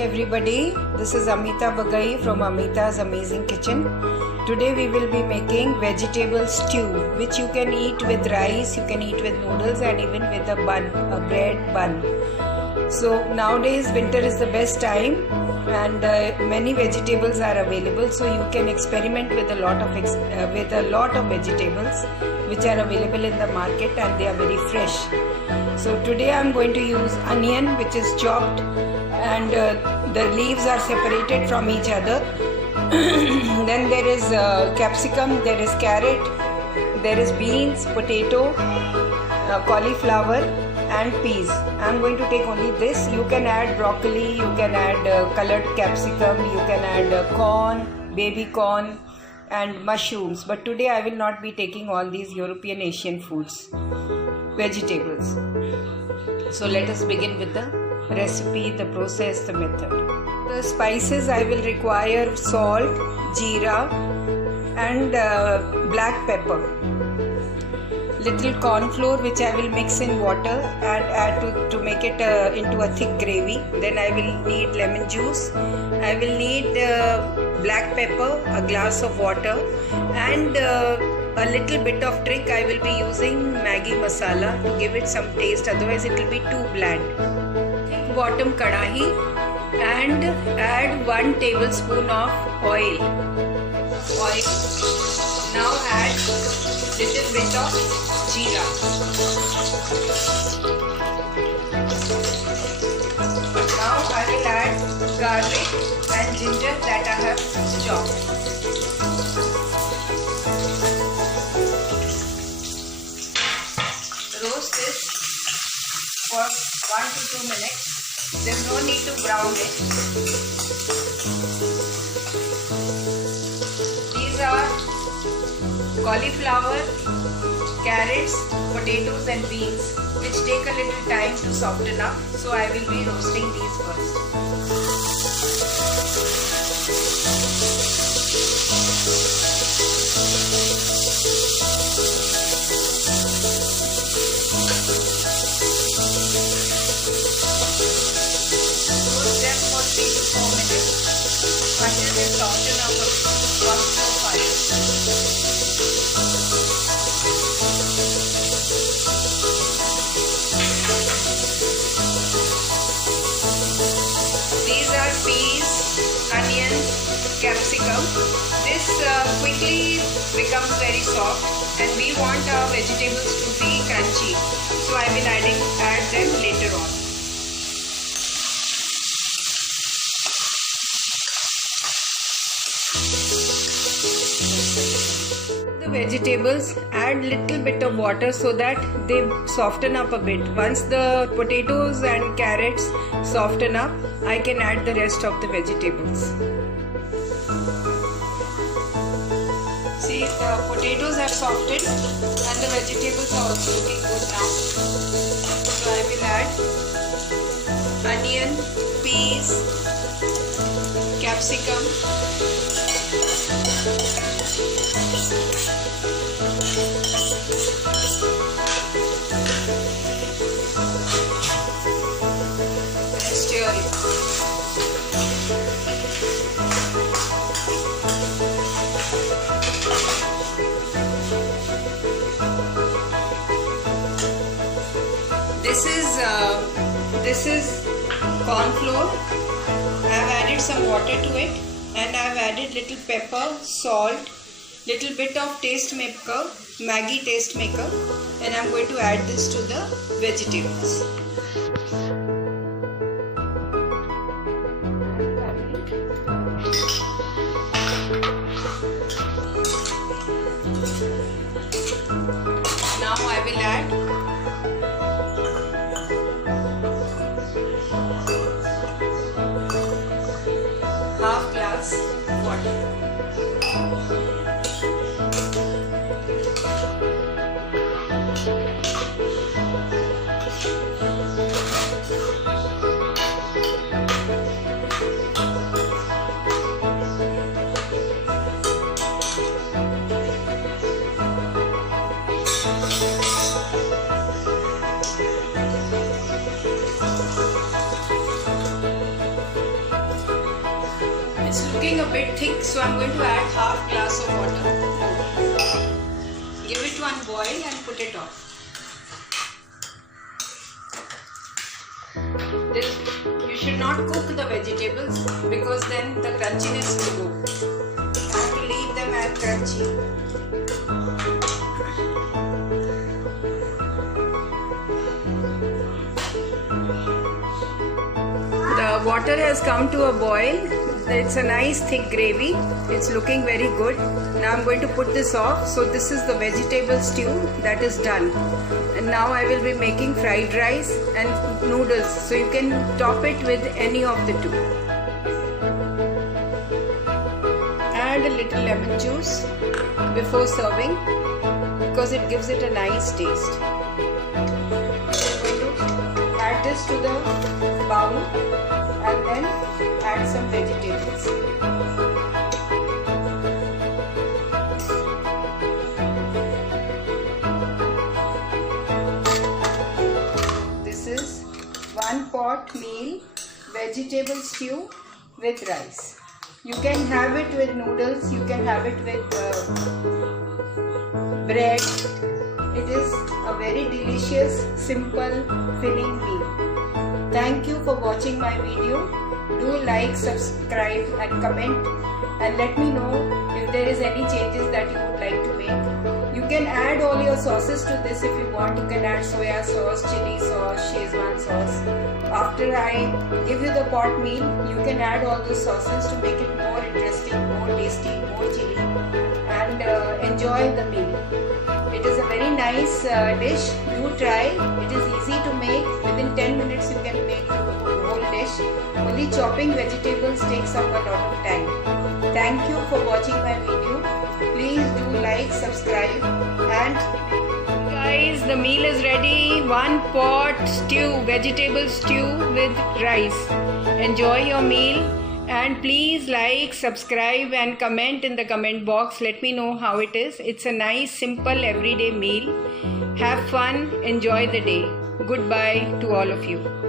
Everybody, this is Amita Bagai from Amita's Amazing Kitchen. Today we will be making vegetable stew, which you can eat with rice, you can eat with noodles and even with a bun, a bread bun. So nowadays winter is the best time and many vegetables are available, so you can experiment with a lot of vegetables which are available in the market and they are very fresh. So today I am going to use onion, which is chopped, and the leaves are separated from each other. Then there is capsicum, there is carrot, there is beans, potato, cauliflower and peas. I am going to take only this. You can add broccoli, you can add colored capsicum, you can add corn, baby corn and mushrooms, but today I will not be taking all these European Asian foods, vegetables. So let us begin with the recipe, the process, the method. The spices I will require salt, jeera and black pepper. Little corn flour which I will mix in water and add to make it into a thick gravy. Then I will need lemon juice. I will need black pepper, a glass of water, and a little bit of trick. I will be using Maggi masala to give it some taste, otherwise it will be too bland. Thick bottom kadahi and add 1 tablespoon of oil. Now add little bit of jeera. Now I will add garlic and ginger that I have chopped. Roast this for 1 to 2 minutes. There's no need to brown it. These are cauliflower, carrots, potatoes and beans, which take a little time to soften up, so I will be roasting these first. Roast them for 3 to 4 minutes until they soften up on slow fire. These are peas, onions, capsicum. This quickly becomes very soft and we want our vegetables to be crunchy. So I will add them later on. The vegetables, add little bit of water so that they soften up a bit. Once the potatoes and carrots soften up, I can add the rest of the vegetables. See, the potatoes have softened and the vegetables are also looking good now. So I will add onion, peas, capsicum, stir it. This is corn flour. I have added some water to it and I have added little pepper, salt, little bit of taste maker, Maggi taste maker, and I am going to add this to the vegetables. Now I will add half glass water. looking a bit thick, so I'm going to add half glass of water. Give it one boil and put it off. You should not cook the vegetables because then the crunchiness will go. You have to leave them as crunchy. The water has come to a boil. It's a nice thick gravy. It's looking very good. Now I'm going to put this off. So this is the vegetable stew that is done. And now I will be making fried rice and noodles. So you can top it with any of the two. Add a little lemon juice before serving because it gives it a nice taste. I'm going to add this to the bowl and then add some vegetables. This is 1 pot meal vegetable stew with rice. You can have it with noodles, you can have it with bread. It is a very delicious, simple, filling meal. Thank you for watching my video. Do like, subscribe and comment and let me know if there is any changes that you would like to make. You can add all your sauces to this if you want. You can add soya sauce, chili sauce, Szechuan sauce. After I give you the pot meal, you can add all those sauces to make it more interesting, more tasty, more chili and enjoy the meal. It is a very nice dish. Do try. It is easy to make. Within 10 minutes you can make the whole dish. Only chopping vegetables takes up a lot of time. Thank you for watching my video. Please do like, subscribe and guys, the meal is ready. 1 pot stew, vegetable stew with rice. Enjoy your meal. And please like, subscribe and comment in the comment box. Let me know how it is. It's a nice, simple, everyday meal. Have fun. Enjoy the day. Goodbye to all of you.